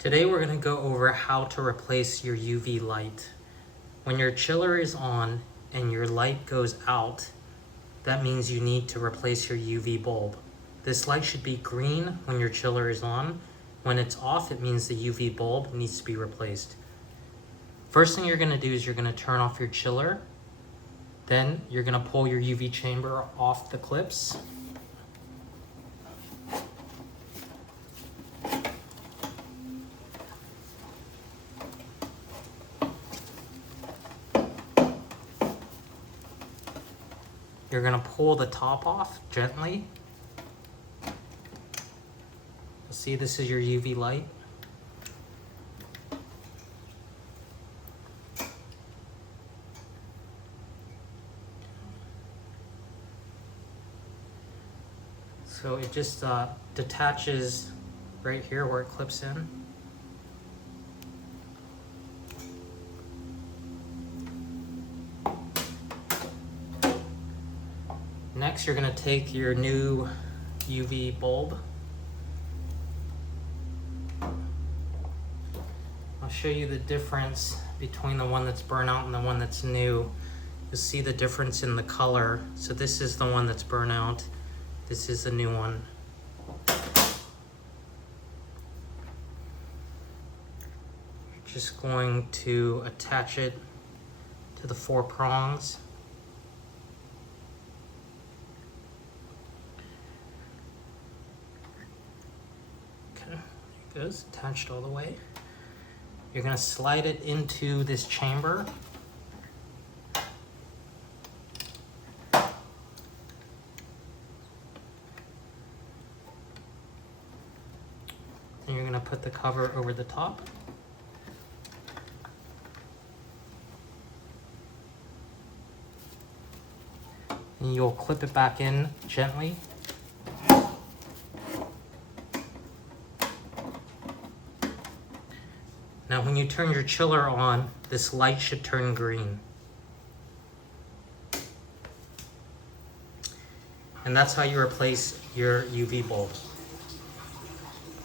Today we're going to go over how to replace your UV light. When your chiller is on and your light goes out, that means you need to replace your UV bulb. This light should be green when your chiller is on. When it's off, it means the UV bulb needs to be replaced. First thing you're going to do is you're going to turn off your chiller. Then you're going to pull your UV chamber off the clips. You're going to pull the top off gently. See, this is your UV light. So it just detaches right here where it clips in. Next, you're going to take your new UV bulb. I'll show you the difference between the one that's burnt out and the one that's new. You'll see the difference in the color. So this is the one that's burnt out. This is the new one. You're just going to attach it to the 4 prongs. Okay, there it goes, attached all the way. You're going to slide it into this chamber. And you're going to put the cover over the top. And you'll clip it back in gently. Now when you turn your chiller on, this light should turn green. And that's how you replace your UV bulb.